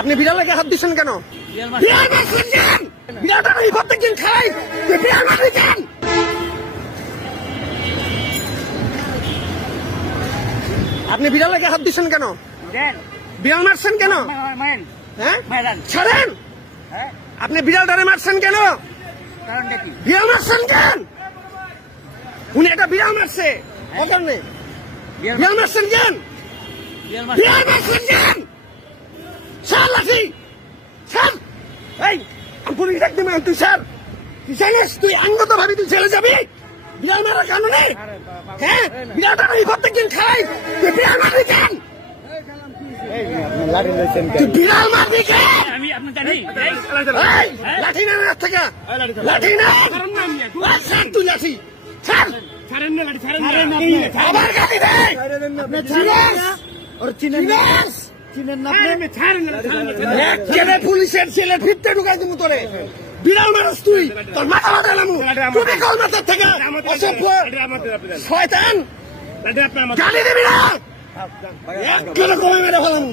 আপনি বিড়ালকে হাত দিচ্ছেন কেন? বিড়াল মারছেন কেন? বিড়ালটা এই প্রত্যেকদিন খাই, বিড়াল মারছেন কেন? আপনি বিড়ালকে হাত দিচ্ছেন কেন? বিড়াল মারছেন কেন? হ্যাঁ ছাড়েন। আপনি বিড়ালটারে মারছেন কেন? বিড়াল মারছেন কেন? উনি একটা বিড়াল মারছে কারণে বিড়াল মারছেন কেন? বিড়াল মারছেন কেন? স্যার লাঠি স্যার, এই পুলিশ ডাকতে মান তুই স্যার, তুই জানিস তুই আইনগত ভাবে তুই জেলে যাবি বিড়াল মারার কারণে? হ্যাঁ বিড়ালটা এই প্রত্যেকদিন খাই, তুই বিড়াল মারবি কেন? বিড়াল মারবি কেন? লাঠি না হাত থেকে, লাঠি না স্যার, তুই লাঠি স্যার, আবার গাড়ি দেয় পুলিশের ছেলে ফিরতে ঢুকাই দিব তোরে। বিড়াল মানুষ তুই, তোর মাথা মাথা নামু তুমি কল মাথার থেকে শয়তান, গালি দিবি না, এক করে কমে মেরে ফেলাম।